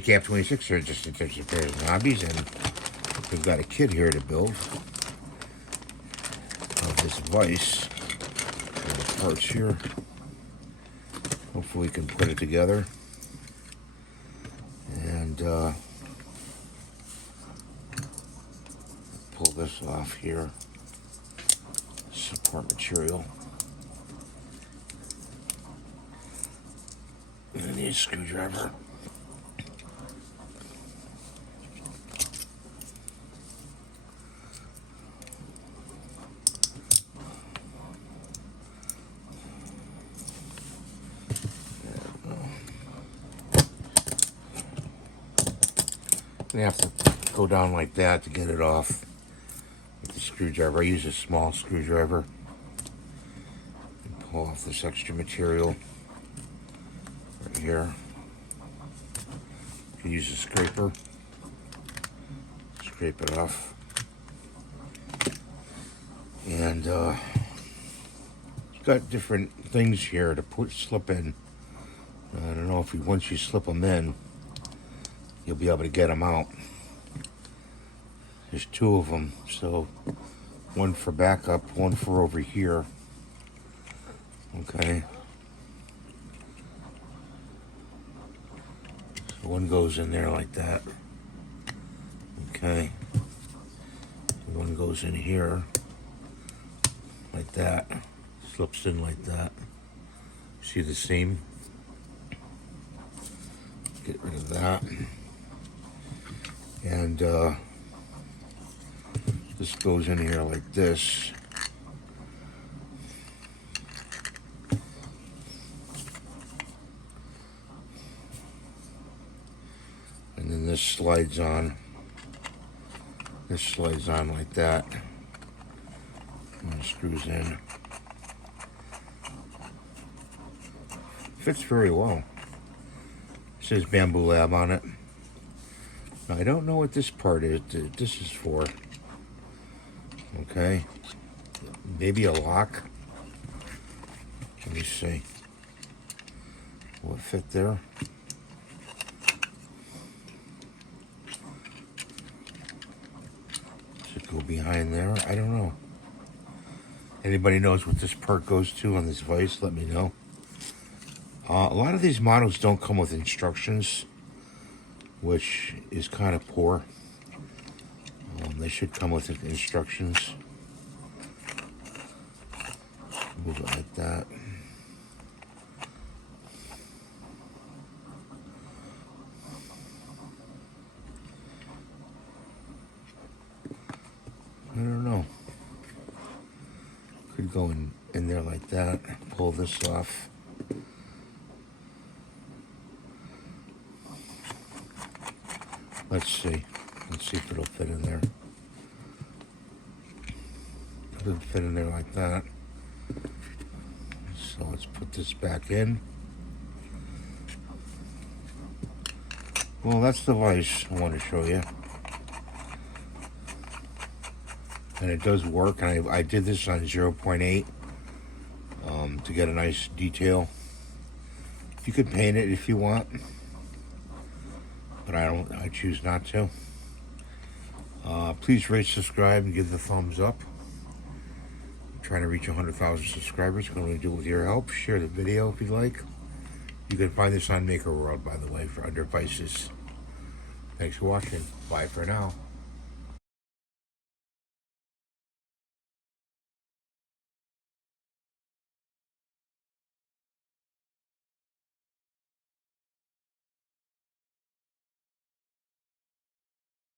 Cap 26 are just a pair of knobbies, and we've got a kit here to build of this vise and the parts here. Hopefully we can put it together and pull this off here. Support material. And I need a screwdriver. You have to go down like that to get it off with the screwdriver. I use a small screwdriver and pull off this extra material right here. You can use a scraper, scrape it off, and it's got different things here to slip in. I don't know if once you slip them in, you'll be able to get them out. There's two of them, so one for backup, one for over here. Okay. So one goes in there like that. Okay. One goes in here like that. Slips in like that. See the seam? Get rid of that. And this goes in here like this. And then this slides on. This slides on like that. And it screws in. Fits very well. It says Bambu Lab on it. Now, I don't know what this part is. This is for. Okay. Maybe a lock. Let me see. Will it fit there? Does it go behind there? I don't know. Anybody knows what this part goes to on this vise? Let me know. A lot of these models don't come with instructions, which is kind of poor. They should come with instructions. Move it like that. I don't know. Could go in there like that. Pull this off. Let's see. Let's see if it'll fit in there. It'll fit in there like that. So let's put this back in. Well, that's the vise I want to show you. And it does work. And I did this on 0.8 to get a nice detail. You could paint it if you want, but I choose not to. Please rate, subscribe, and give the thumbs up. I'm trying to reach 100,000 subscribers. I'm going to do it with your help. Share the video if you'd like. You can find this on Maker World, by the way, for under vices. Thanks for watching. Bye for now.